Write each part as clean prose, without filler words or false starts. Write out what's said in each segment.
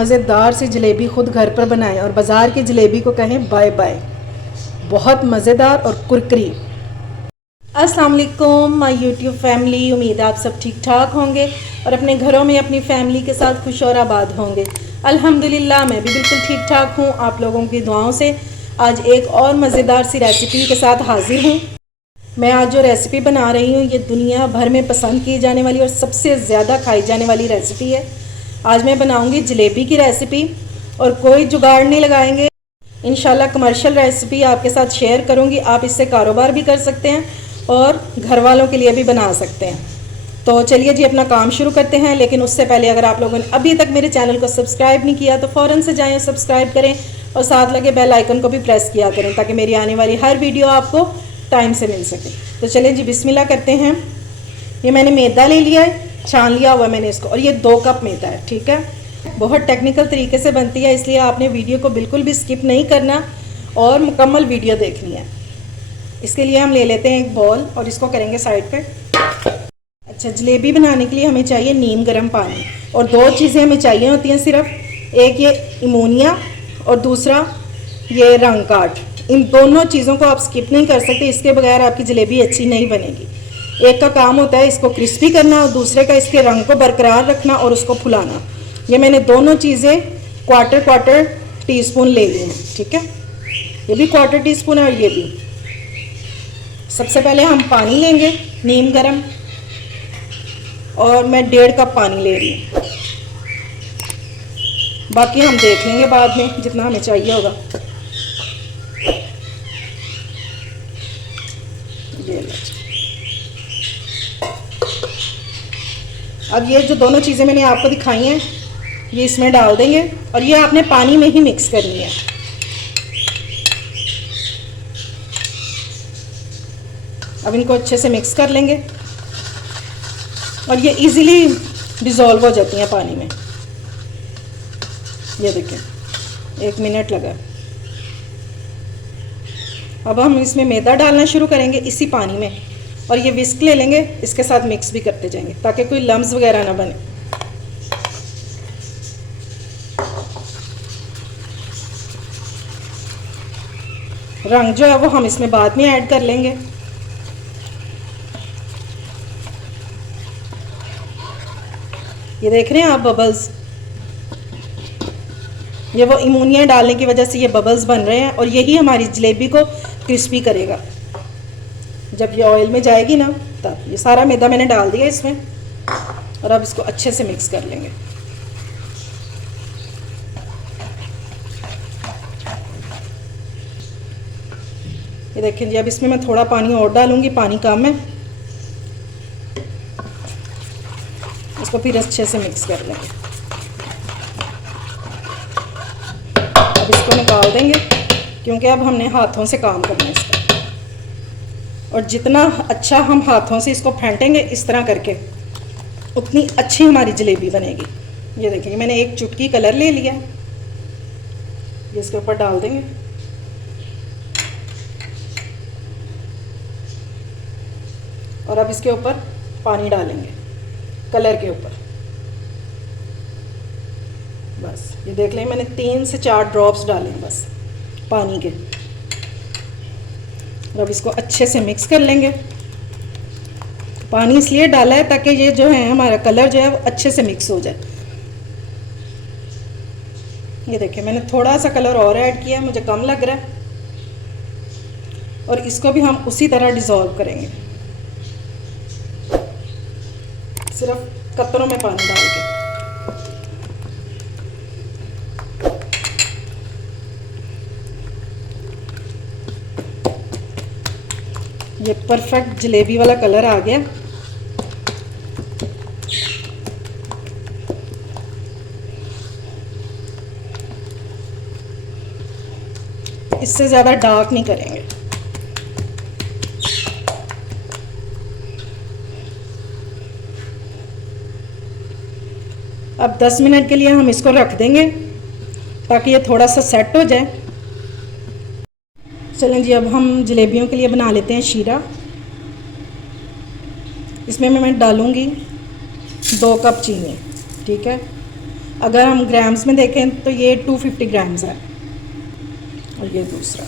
मज़ेदार सी जलेबी ख़ुद घर पर बनाएं और बाज़ार की जलेबी को कहें बाय बाय। बहुत मज़ेदार और कुरकुरी। अस्सलाम वालेकुम माय यूट्यूब फैमिली, उम्मीद है आप सब ठीक ठाक होंगे और अपने घरों में अपनी फैमिली के साथ खुश और आबाद होंगे। अल्हम्दुलिल्लाह मैं भी बिल्कुल ठीक ठाक हूँ, आप लोगों की दुआओं से। आज एक और मज़ेदार सी रेसिपी के साथ हाजिर हूँ। मैं आज जो रेसिपी बना रही हूँ ये दुनिया भर में पसंद की जाने वाली और सबसे ज़्यादा खाई जाने वाली रेसिपी है। आज मैं बनाऊँगी जलेबी की रेसिपी और कोई जुगाड़ नहीं लगाएंगे। इंशाल्लाह कमर्शियल रेसिपी आपके साथ शेयर करूँगी। आप इससे कारोबार भी कर सकते हैं और घर वालों के लिए भी बना सकते हैं। तो चलिए जी अपना काम शुरू करते हैं। लेकिन उससे पहले अगर आप लोगों ने अभी तक मेरे चैनल को सब्सक्राइब नहीं किया तो फ़ौरन से जाएं, सब्सक्राइब करें और साथ लगे बेल आइकन को भी प्रेस किया करें ताकि मेरी आने वाली हर वीडियो आपको टाइम से मिल सके। तो चलिए जी बिस्मिल्लाह करते हैं। ये मैंने मैदा ले लिया है, छान लिया हुआ मैंने इसको, और ये 2 कप मैदा है। ठीक है, बहुत टेक्निकल तरीके से बनती है, इसलिए आपने वीडियो को बिल्कुल भी स्किप नहीं करना और मुकम्मल वीडियो देखनी है। इसके लिए हम ले लेते हैं एक बॉल और इसको करेंगे साइड पे। अच्छा, जलेबी बनाने के लिए हमें चाहिए नीम गर्म पानी और 2 चीज़ें हमें चाहिए होती हैं सिर्फ। एक ये इमोनिया और दूसरा ये रंग काट। इन दोनों चीज़ों को आप स्किप नहीं कर सकते, इसके बगैर आपकी जलेबी अच्छी नहीं बनेगी। एक का काम होता है इसको क्रिस्पी करना और दूसरे का इसके रंग को बरकरार रखना और उसको फुलाना। ये मैंने दोनों चीज़ें क्वार्टर टीस्पून ले ली हैं। ठीक है, ये भी क्वार्टर टीस्पून है और ये भी। सबसे पहले हम पानी लेंगे नीम गरम, और मैं 1.5 कप पानी ले रही हूँ। बाकी हम देख लेंगे बाद में जितना हमें चाहिए होगा। अब ये जो दोनों चीज़ें मैंने आपको दिखाई हैं ये इसमें डाल देंगे और ये आपने पानी में ही मिक्स करनी है। अब इनको अच्छे से मिक्स कर लेंगे और ये इजीली डिज़ोल्व हो जाती हैं पानी में। ये देखिए 1 मिनट लगा। अब हम इसमें मैदा डालना शुरू करेंगे इसी पानी में और ये विस्क ले लेंगे, इसके साथ मिक्स भी करते जाएंगे ताकि कोई लम्स वगैरह ना बने। रंग जो है वो हम इसमें बाद में ऐड कर लेंगे। ये देख रहे हैं आप बबल्स, ये वो इमोनिया डालने की वजह से ये बबल्स बन रहे हैं और यही हमारी जलेबी को क्रिस्पी करेगा। जब ये ऑयल में जाएगी ना तब। ये सारा मैदा मैंने डाल दिया इसमें और अब इसको अच्छे से मिक्स कर लेंगे। ये देखें जी, अब इसमें मैं थोड़ा पानी और डालूंगी, पानी कम है। इसको फिर अच्छे से मिक्स कर लेंगे। अब इसको निकाल देंगे क्योंकि अब हमने हाथों से काम करना है इसका। और जितना अच्छा हम हाथों से इसको फेंटेंगे इस तरह करके उतनी अच्छी हमारी जलेबी बनेगी। ये देखिए मैंने 1 चुटकी कलर ले लिया, ये इसके ऊपर डाल देंगे। और अब इसके ऊपर पानी डालेंगे कलर के ऊपर। बस ये देख लें मैंने 3 से 4 ड्रॉप्स डाले हैं बस पानी के। अब इसको अच्छे से मिक्स कर लेंगे। पानी इसलिए डाला है ताकि ये जो है हमारा कलर जो है वो अच्छे से मिक्स हो जाए। ये देखिए मैंने थोड़ा सा कलर और ऐड किया, मुझे कम लग रहा है। और इसको भी हम उसी तरह डिज़ोल्व करेंगे, सिर्फ कतरों में पानी डाल के। ये परफेक्ट जलेबी वाला कलर आ गया। इससे ज़्यादा डार्क नहीं करेंगे। अब 10 मिनट के लिए हम इसको रख देंगे ताकि ये थोड़ा सा सेट हो जाए। चलें जी अब हम जलेबियों के लिए बना लेते हैं शीरा। इसमें मैं डालूँगी 2 कप चीनी। ठीक है, अगर हम ग्राम्स में देखें तो ये 250 ग्राम्स है। और ये दूसरा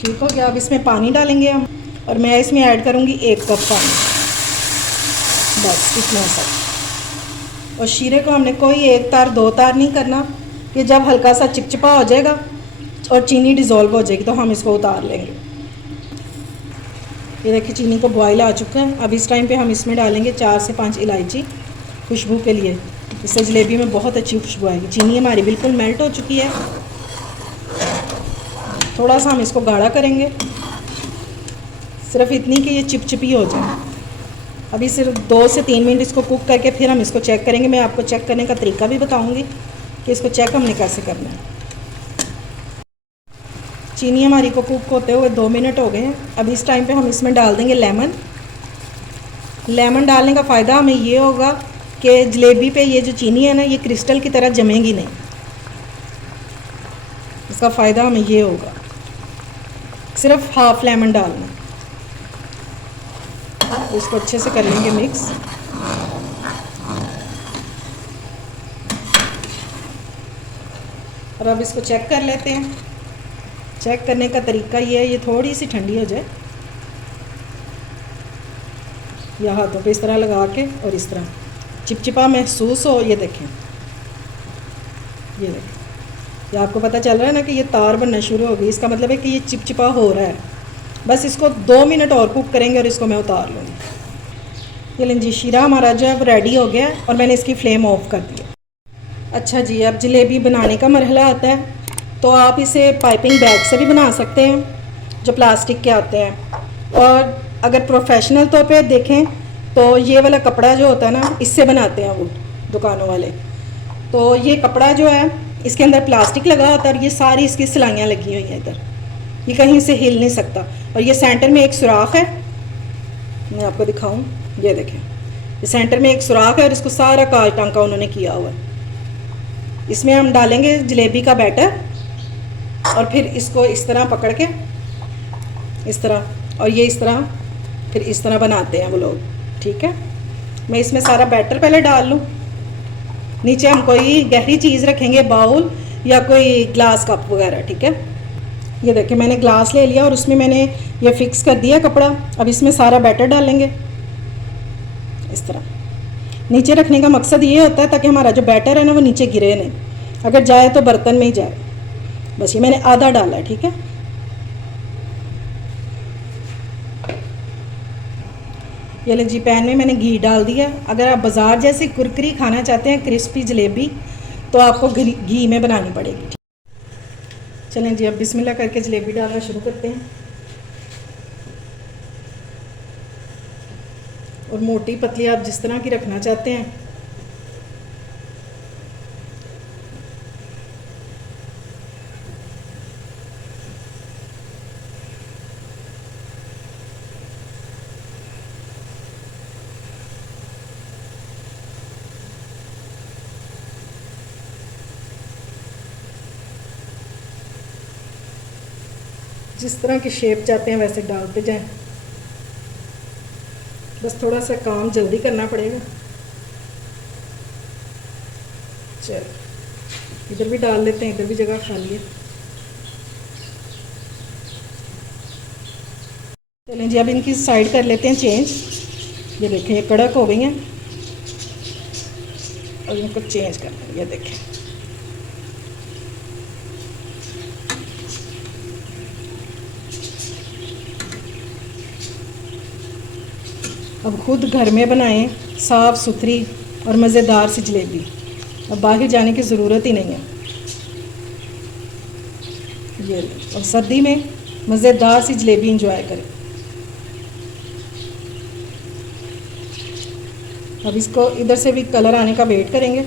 ठीक हो गया। अब इसमें पानी डालेंगे हम, और मैं इसमें ऐड करूँगी 1 कप पानी, बस इतना सा। और शीरे को हमने कोई 1 तार 2 तार नहीं करना। ये जब हल्का सा चिपचिपा हो जाएगा और चीनी डिज़ोल्व हो जाएगी तो हम इसको उतार लेंगे। ये देखिए चीनी को बॉयल आ चुका है। अब इस टाइम पे हम इसमें डालेंगे 4 से 5 इलायची खुशबू के लिए। इससे जलेबी में बहुत अच्छी खुशबू आएगी। चीनी हमारी बिल्कुल मेल्ट हो चुकी है। थोड़ा सा हम इसको गाढ़ा करेंगे, सिर्फ इतनी कि ये चिपचिपी हो जाए। अभी सिर्फ 2 से 3 मिनट इसको कुक करके फिर हम इसको चेक करेंगे। मैं आपको चेक करने का तरीका भी बताऊंगी कि इसको चेक हमने कैसे करना है। चीनी हमारी को कुक होते हुए 2 मिनट हो गए हैं। अब इस टाइम पे हम इसमें डाल देंगे लेमन। लेमन डालने का फ़ायदा हमें ये होगा कि जलेबी पे ये जो चीनी है ना, ये क्रिस्टल की तरह जमेगी नहीं। इसका फ़ायदा हमें ये होगा। सिर्फ हाफ लेमन डालना। इसको अच्छे से कर लेंगे मिक्स। और अब इसको चेक कर लेते हैं। चेक करने का तरीका ये है, ये थोड़ी सी ठंडी हो जाए, या हाथों पे इस तरह लगा के और इस तरह चिपचिपा महसूस हो। ये देखें, ये देखें, ये आपको पता चल रहा है ना कि ये तार बनना शुरू हो गई। इसका मतलब है कि ये चिपचिपा हो रहा है। बस इसको 2 मिनट और कुक करेंगे और इसको मैं उतार लूँगी। ये लें जी, शीरा हमारा जो है वो रेडी हो गया है और मैंने इसकी फ्लेम ऑफ कर दी है। अच्छा जी, अब जलेबी बनाने का मरहला आता है। तो आप इसे पाइपिंग बैग से भी बना सकते हैं जो प्लास्टिक के आते हैं। और अगर प्रोफेशनल तौर पे देखें तो ये वाला कपड़ा जो होता है ना, इससे बनाते हैं वो दुकानों वाले। तो ये कपड़ा जो है, इसके अंदर प्लास्टिक लगा होता है और ये सारी इसकी सिलाइयाँ लगी हुई हैं इधर। ये कहीं से हिल नहीं सकता। और ये सेंटर में एक सुराख है, मैं आपको दिखाऊं। ये देखें, ये सेंटर में एक सुराख है और इसको सारा काज टांका उन्होंने किया हुआ है। इसमें हम डालेंगे जलेबी का बैटर और फिर इसको इस तरह पकड़ के इस तरह, और ये इस तरह फिर इस तरह बनाते हैं वो लोग। ठीक है, मैं इसमें सारा बैटर पहले डाल लूँ। नीचे हम कोई गहरी चीज़ रखेंगे, बाउल या कोई ग्लास कप वगैरह। ठीक है, ये देखिए मैंने ग्लास ले लिया और उसमें मैंने ये फिक्स कर दिया कपड़ा। अब इसमें सारा बैटर डालेंगे इस तरह। नीचे रखने का मकसद ये होता है ताकि हमारा जो बैटर है ना वो नीचे गिरे नहीं, अगर जाए तो बर्तन में ही जाए। बस ये मैंने आधा डाला है। ठीक है, ये ले जी, पैन में मैंने घी डाल दिया। अगर आप बाज़ार जैसी कुरकुरी खाना चाहते हैं, क्रिस्पी जलेबी, तो आपको घी में बनानी पड़ेगी। चलें जी, अब बिस्मिल्लाह करके जलेबी डालना शुरू करते हैं। और मोटी पतली आप जिस तरह की रखना चाहते हैं। जिस तरह की शेप चाहते हैं वैसे डालते जाएं। बस थोड़ा सा काम जल्दी करना पड़ेगा। चलो इधर भी डाल लेते हैं, इधर भी जगह खाली है। चलें जी, अब इनकी साइड कर लेते हैं चेंज। ये देखें, ये कड़क हो गई हैं और इनको चेंज करना है। ये देखें, अब खुद घर में बनाएं साफ़ सुथरी और मज़ेदार सी जलेबी। अब बाहर जाने की ज़रूरत ही नहीं है। ये और सर्दी में मज़ेदार सी जलेबी इंजॉय करें। अब इसको इधर से भी कलर आने का वेट करेंगे।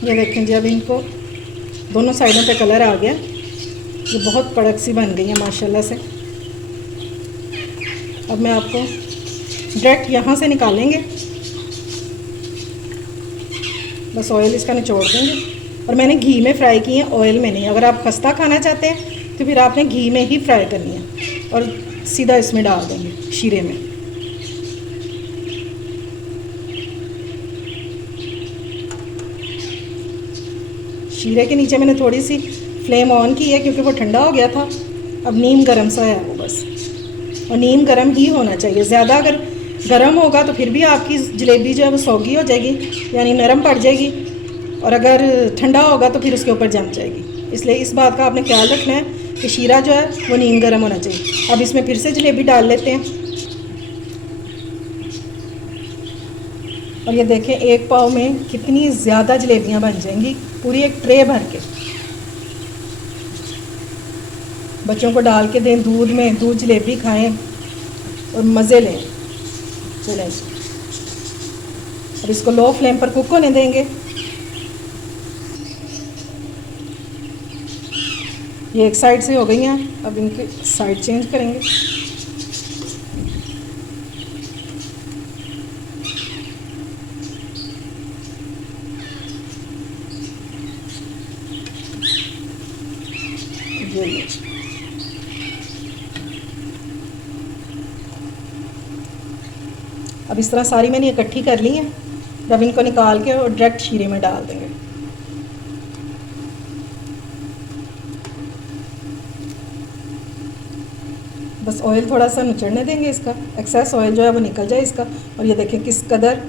ये देखें जी, अब इनको दोनों साइडों पे कलर आ गया। ये बहुत कड़क सी बन गई है माशाल्लाह से। अब मैं आपको डायरेक्ट यहाँ से निकालेंगे, बस ऑयल इसका निचोड़ देंगे। और मैंने घी में फ्राई की है, ऑयल में नहीं। अगर आप खस्ता खाना चाहते हैं तो फिर आपने घी में ही फ्राई करनी है और सीधा इसमें डाल देंगे शीरे में। शीरे के नीचे मैंने थोड़ी सी फ्लेम ऑन की है क्योंकि वो ठंडा हो गया था। अब नीम गर्म सा है वो बस, और नीम गर्म ही होना चाहिए। ज़्यादा अगर गर्म होगा तो फिर भी आपकी जलेबी जो है वो सौगी हो जाएगी, यानी नरम पड़ जाएगी, और अगर ठंडा होगा तो फिर उसके ऊपर जम जाएगी। इसलिए इस बात का आपने ख्याल रखना है कि शीरा जो है वो नीम गर्म होना चाहिए। अब इसमें फिर से जलेबी डाल लेते हैं, और ये देखें एक पाव में कितनी ज़्यादा जलेबियाँ बन जाएंगी, पूरी एक ट्रे भर के। बच्चों को डाल के दें दूध में, दूध जलेबी खाएं और मज़े लें। चलें, अब इसको लो फ्लेम पर कुक होने देंगे। ये एक साइड से हो गई हैं, अब इनके साइड चेंज करेंगे। ये अब इस तरह सारी मैंने इकट्ठी कर ली है। अब इनको निकाल के और डायरेक्ट शीरे में डाल देंगे। बस ऑयल थोड़ा सा निचड़ने देंगे, इसका एक्सेस ऑयल जो है वो निकल जाए इसका। और ये देखें किस कदर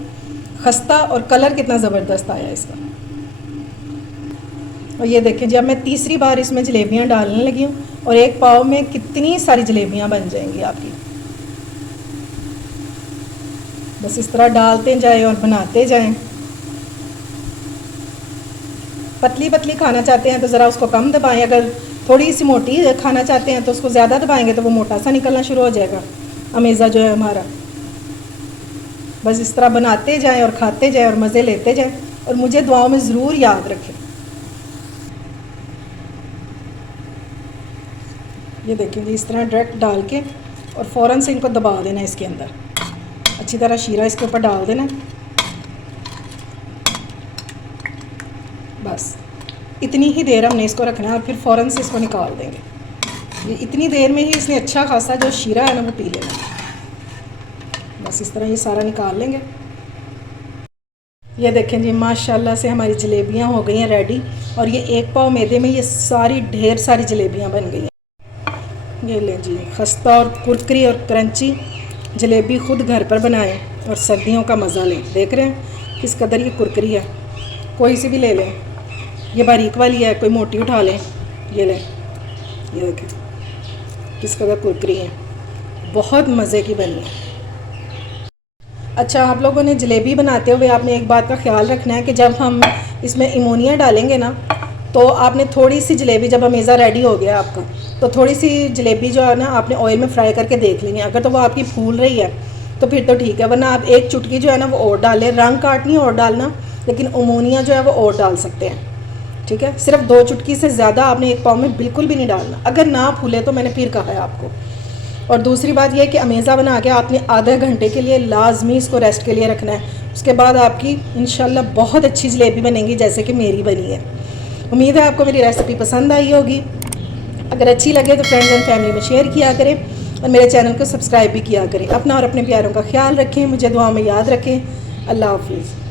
खस्ता और कलर कितना ज़बरदस्त आया इसका। और ये देखें जब मैं तीसरी बार इसमें जलेबियाँ डालने लगी हूँ, और एक पाव में कितनी सारी जलेबियाँ बन जाएंगी आपकी। बस इस तरह डालते जाएं और बनाते जाएं। पतली पतली खाना चाहते हैं तो ज़रा उसको कम दबाएं, अगर थोड़ी सी मोटी खाना चाहते हैं तो उसको ज़्यादा दबाएंगे तो वो मोटा सा निकलना शुरू हो जाएगा अमेज़ा जो है हमारा। बस इस तरह बनाते जाएं और खाते जाएं और मज़े लेते जाएं, और मुझे दुआओं में ज़रूर याद रखें। ये देखें जी, इस तरह डायरेक्ट डाल के और फ़ौरन से इनको दबा देना, इसके अंदर अच्छी तरह शीरा इसके ऊपर डाल देना। बस इतनी ही देर हमने इसको रखना है, और फिर फ़ौरन से इसको निकाल देंगे। ये इतनी देर में ही इसने अच्छा खासा जो शीरा है ना वो पी लेना। बस इस तरह ये सारा निकाल लेंगे। ये देखें जी, माशाल्लाह से हमारी जलेबियाँ हो गई हैं रेडी, और ये एक पाव मैदे में ये सारी ढेर सारी जलेबियाँ बन गई हैं। ये ले जी, खस्ता और कुरकुरी और क्रंची जलेबी खुद घर पर बनाएं और सर्दियों का मज़ा लें। देख रहे हैं किस कदर ये कुरकुरी है, कोई सी भी ले लें। ये बारीक वाली है, कोई मोटी उठा लें। ये लें, ये देखें किस कदर कुरकुरी है, बहुत मज़े की बनी है। अच्छा, आप लोगों ने जलेबी बनाते हुए आपने एक बात का ख्याल रखना है कि जब हम इसमें इमोनिया डालेंगे ना, तो आपने थोड़ी सी जलेबी, जब अमेज़ा रेडी हो गया आपका, तो थोड़ी सी जलेबी जो है ना आपने ऑयल में फ्राई करके देख लेनी है। अगर तो वो आपकी फूल रही है तो फिर तो ठीक है, वरना आप एक चुटकी जो है ना वो और डालें। रंग काट नहीं और डालना, लेकिन अमोनिया जो है वो और डाल सकते हैं, ठीक है। सिर्फ 2 चुटकी से ज़्यादा आपने एक पाव में बिल्कुल भी नहीं डालना, अगर ना फूले तो मैंने फिर कहा है आपको। और दूसरी बात यह है कि अमेज़ा बना के आपने आधे घंटे के लिए लाजमी इसको रेस्ट के लिए रखना है। उसके बाद आपकी इंशाल्लाह बहुत अच्छी जलेबी बनेगी, जैसे कि मेरी बनी है। उम्मीद है आपको मेरी रेसिपी पसंद आई होगी। अगर अच्छी लगे तो फ्रेंड्स एंड फैमिली में शेयर किया करें, और मेरे चैनल को सब्सक्राइब भी किया करें। अपना और अपने प्यारों का ख्याल रखें, मुझे दुआ में याद रखें। अल्लाह हाफिज़।